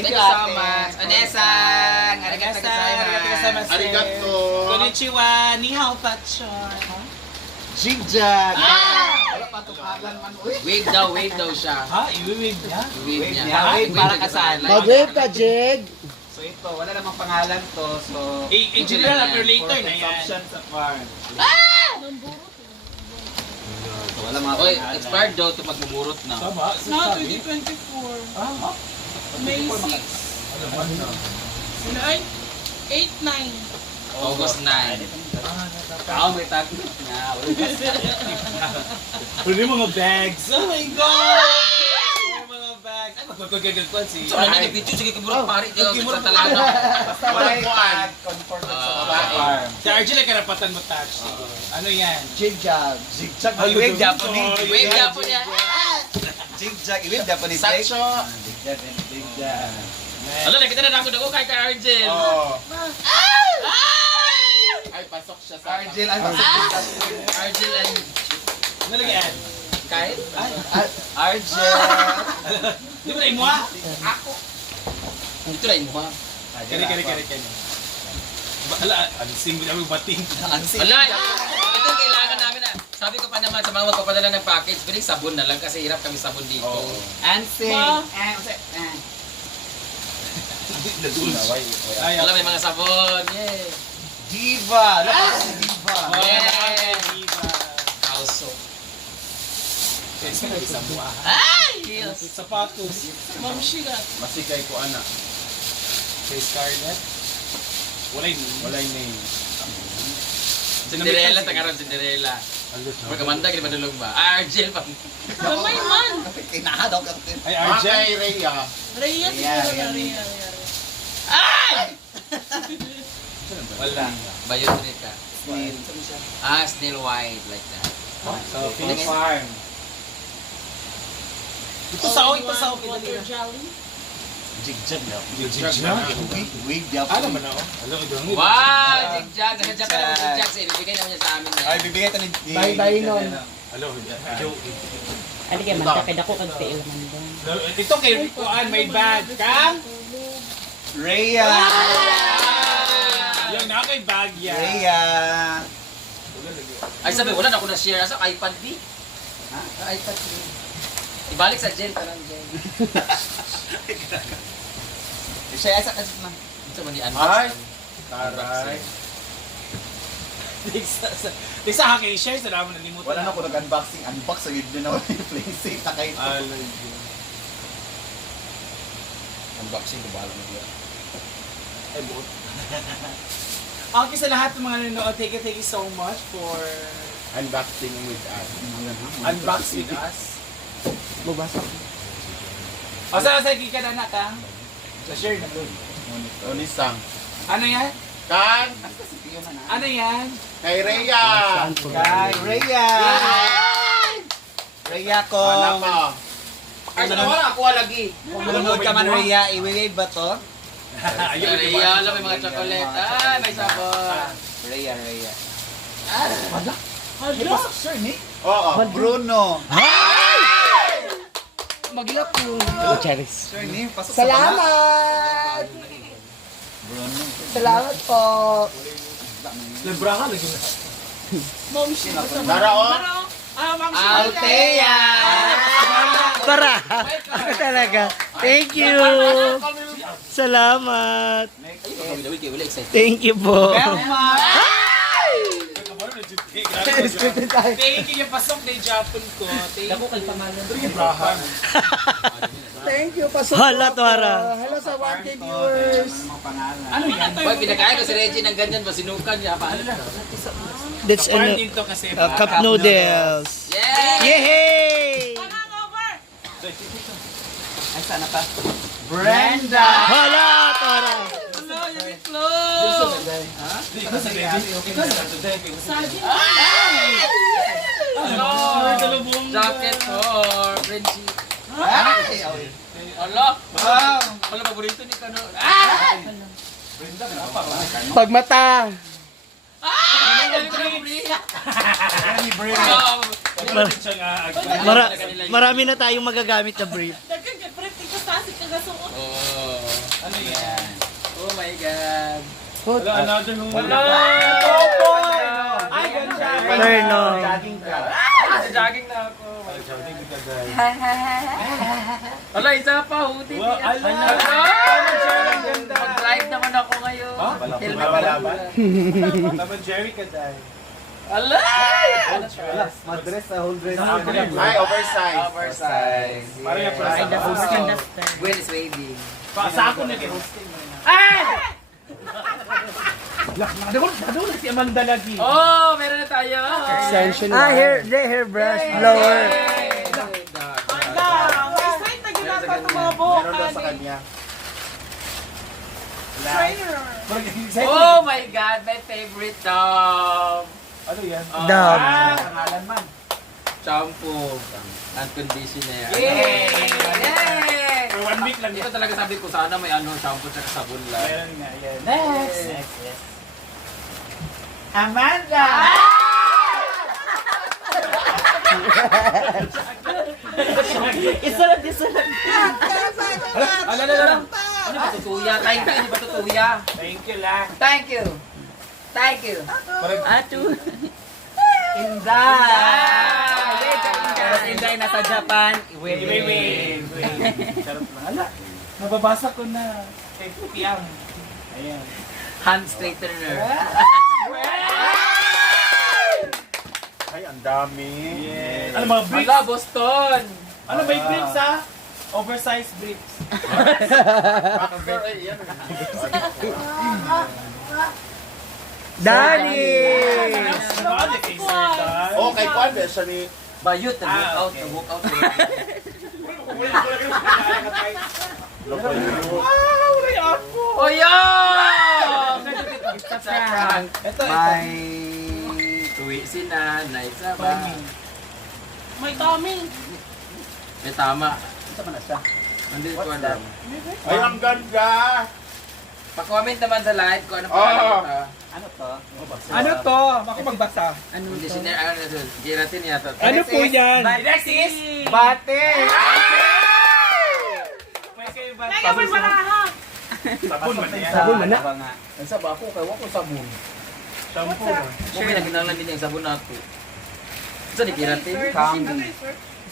Thank you so much. Onesang! Arigato Arigato gozaimasu. Arigato. Konnichiwa. Ni hao patchon. Jigjag! Wala pa tukalan man. Wave daw siya. Ha? Iwiwid niya? Wave niya. Wave para kasal. Mag-wave ka, Jig! So ito, wala namang pangalan to. So, General after later na yan. Consumption sa farm. so wala mga Oy, pangalan. expired daw ito pag mumurot na. Tama? No, 2024. Ah, May 6. ano man na? Sino ay? 8-9. August 9. Kao may tag na. Pwede mga bags. Oh my God! Mga bags. Ay, magkagagagpan si... So, ano yung video? Sige, kimurot pari. Sige, kimurot talaga. Basta may tag, confirm sa babae. Farm. Si RJ na karapatan mo touch. Ano yan? Jigjag. Jigjag. Wave Japanese. Wave Japan niya. Jigjag. Wave Japanese. Sacho. Jigjag. Ano, nakita na ako kay Argel. Oh. Ay, pasok siya sa... Argel, ay Argel and... Ano lagi yan? Kyle? Argel. Di ba na imo ha? Ito na mo ha. Kani. Ala, ansing mo namin bating. Wala, ito yung kailangan namin na. Sabi ko pa naman sa mga magpapadala ng package, piling sabon na lang kasi hirap kami sabon dito. Ansing. Ay, Wala, may mga sabon. Yay! Diva! Lakas si Diva! Yeah. Diva. Also. Kasi isang buha. Ay! Yes. Sapatos. Ma'am Shigat. Masikay ko ana. Kay Scarlett. Walay name. Walay name. Cinderella, tagaran Cinderella. Magkamanda, kini madulog ba? Argel pa. Kamay man. Kinahadaw ka. Ay, Mga RJ. kay Rhea. Rhea siguro na Rhea. Ay! Wala. Bayonrita. Snail White, like that. So, Phoenix Farm. ito sa Water Jelly. Jigjag na. Jigjag na? Wave Ano Japanese. man ako? Alam ko doon. Wow! Zigjag! Nasa Japan ang zigjag. Ibigay naman niya sa amin. Ay, bibigay ito ni... Bye-bye nun. Hello, Joe. Ali kay man kay dako kag tiil man ba. Ito kay Kuan, may bag. Kang? Rhea! Yung na kay bag yan. Rhea! Ay sabi, wala na ako na-share. Asa iPad B? Ha? iPad ko. Ibalik sa gel. Parang gel. Siya sa kasi na. Ito man Ay! i-unbox. Taray. Di sa akin, share sa naman nalimutan. Wala na ako nag-unboxing. Unbox sa yun na wala yung play safe na kayo. Alay. Unboxing ko bahala mo diyan. Ay, buot. Okay, sa lahat ng mga nanonood, thank you so much for Unboxing with us. unboxing with us. Bubasa. O, sa ka na Kang? Sa share na doon. Unisang. Ano yan? Kan Ano yan? kay Rhea. Kay Rhea! Rhea ko! Anak ko. Ay, sa wala ako lagi. Kung manonood ka man Rhea, i-wave ba to? Ayun, Ay, alam may mga chocolate. Ay, may sabon. Rhea. Hala. Pasok sir ni? Oo. Bruno! Maglap yung oh, cherries. Sir ni, pasok sa baba. Salamat! Bruno. Salamat po. Lebrahan lagi na. Ma'am Shigat. Daraon. Ma'am Shigat. Althea! Para. Ako talaga. Thank you. Salamat. Thank you po. Thank you yung pasok na Japon ko. Thank you. Lebrahan. Thank you. Pasok Hala, po Tuara. ako. Hello sa 1K viewers. Ano yan? Boy, pinakain ko si Reggie ng ganyan, basinukan niya. Paano na? That's Kapar ano, din to kasi. cup noodles. Yeah! Yay! Hangover. Ay, sana pa? Brenda! Hala, Tuara. Hello, Uniqlo. Sajin. Jacket for Reggie. Ay! Ala! Wow! Wala paborito ni Kano. Pagmata. Ni Brenda! Marami na tayong magagamit na brief. Dagan kay Pretty ko sa asik kagasuot. Oh. Ano yan? Oh my God. Wala, another home. Wala! Ay, ganda. Terno. Jogging ka. Jogging na ako. Wala, isa pa. Huti. Wow, ala. Mag-drive naman ako ngayon. Helmet pala. Tama, Jerry ka dahil. Ala! Madress sa whole dress. Ay, oversize. Oversize. Parang yung Ay, the first. host and the star. Gwen is waiting. Sa ako nag-hosting mo na. Nadul si Amanda lagi. Oh, meron na tayo. Extension. The hairbrush. Blower. May straight na ginagawa ng mga buhok. Meron daw sa kanya. Trainer. Oh my God, my favorite dog. Ano yan? Dog. Pangalan man. Shampoo. And conditioner. Yay! Yay! For 1 week lang Dito yan. talaga sabi ko sana may shampoo at sabon lang. Meron nga yan. Next. Yes. Amanda! Isunod, isunod. Ala. Ano ba tutuya? Thank you, ano ba tutuya? Thank you lang. Thank you. Thank you. Atu. Inday! Tapos Inday nasa Japan. Wait. Charot lang. Ala, nababasa ko na. Kay Piang. Ayan. Hand straightener. Ay, ang dami. Yes. Ano mga briefs? Ala, Boston! Ano ba yung briefs ha? Oversized briefs. Danny! Oh, kay Kwan, siya ni... Bayot, nag-walk out, okay. nag-walk out. Oh, yan! It's a prank. Ito. May tuwi si nanay sa ba? May tummy. May tama. Saan na siya? Hindi ko alam. Ay, ang ganda. Pa-comment naman sa live kung ano pa Ano to? Ano to? Ako magbasa. Conditioner, ano na ito? Gelatin yata. Ano po yan? Next is Bate! Kaya may baraha. Sabon man yan. Sabon man na. Ang saba ko, kay wako sabon. Shampoo. Sure, nagkinalan din yung sabon nato. Saan ni gelatin?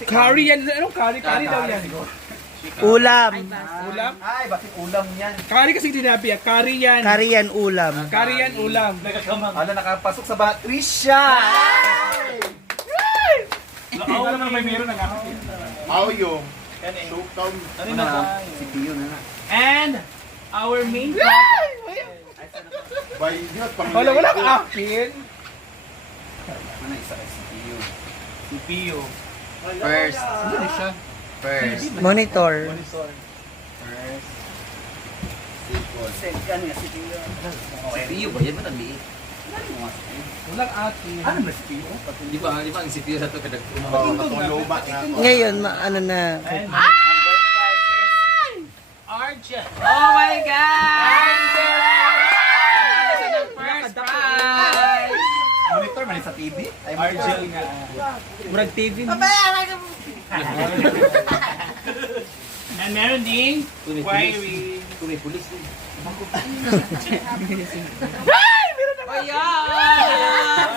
Curry yan. Anong curry? Curry daw yan. Ulam. Ulam? Ay, bakit ulam yan? Curry kasi tinabi. Curry yan. Curry yan ulam. Curry yan ulam. Nagkakamang. Ano, nakapasok sa Patricia! Ako naman may meron na nga. How yung? Yan eh. Sukaw. Ano na ba? Si Pio na na. And our main product. Bayot, pang Wala ka akin. Ano isa kay si Pio? Si Pio. First. First. Monitor. Second. Ano nga si Pio? Si Pio ba? Yan ba tagliit? Walang akin. Ano ba si Pio? Di ba ang si Pio sa ito kadag Oh, matuluma nga. Ngayon, ano na. And Arja. Oh my God! First prize! Monitor man sa TV? Ay, Arja nga. Murag TV. And meron ding Query. Kung may pulis din. Oh, yeah.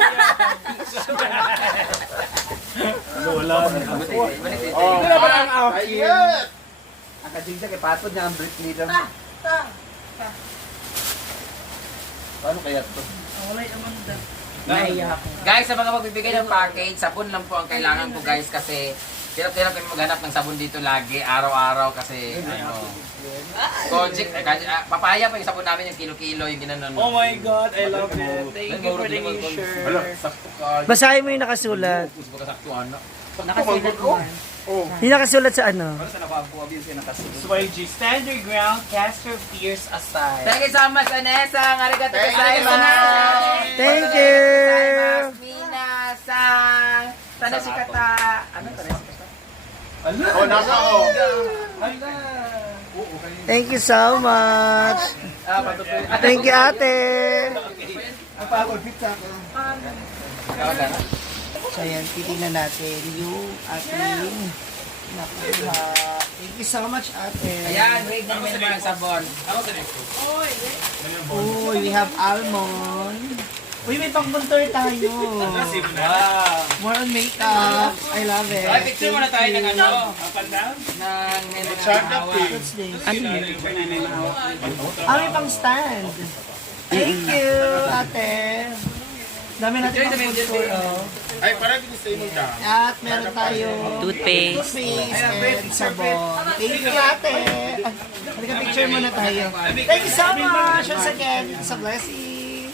Wala. Oh, Wala ba ang akin? ayot. Ang kajingja kay patod niya ang brick leader. Paano kaya to? Guys, sa mga magbibigay ng package, sabon lang po ang kailangan ko guys kasi hirap-hirap kami maghanap ng sabon dito lagi, araw-araw kasi ano. Kojic, papaya pa yung sabon namin yung kilo-kilo, yung ginanon. Oh my God, I love it. Thank you for the new Hala, shirt. sakto ka. Basahin mo yung nakasulat. Baka saktuan na. Nakasulat mo. Oh, Yung nakasulat sa ano? SYG, stand your ground, cast your fears aside. Thank you so much, Vanessa. Arigato Thank you, gozaimasu. Thank you. Minasan. Tanashikata. Ano tanashikata? oh, nasa oh. Thank you so much. Patutuloy. Thank you, ate. So yan, titignan natin yung ating nakuha. Thank you so much, ate. Ayan, wait na naman naman ang sabon. Oh, we have almond. Uy, may pang-contour tayo. Wow. More on makeup. I love it. Ay, picture muna tayo ng ano. Up and down. Nang may mga Chart up hawak. What's this? Ano yun? May pang-stand. Thank you, ate. Dami natin pang-contour, oh. Ay, parang gusto mo dyan. At meron tayo Toothpaste. and sabon. Thank you, ate. Halika, picture muna tayo. Thank you so much. Once again, it's a blessing.